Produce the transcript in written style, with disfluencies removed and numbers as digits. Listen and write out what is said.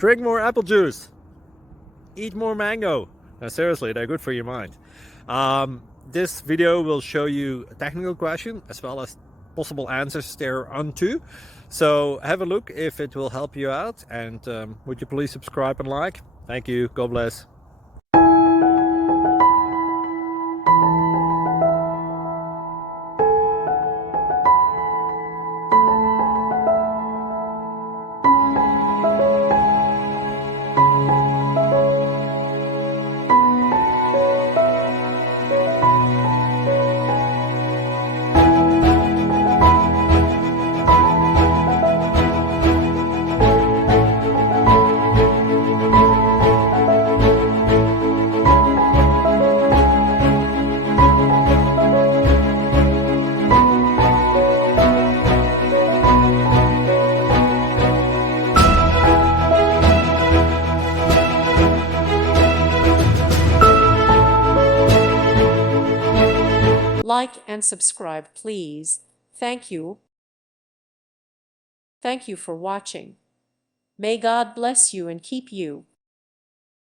Drink more apple juice. Eat more mango. No, seriously, they're good for your mind. This video will show you a technical question as well as possible answers thereunto. So have a look if it will help you out, and would you please subscribe and like? Thank you. God bless. Like and subscribe, please. Thank you. Thank you for watching. May God bless you and keep you.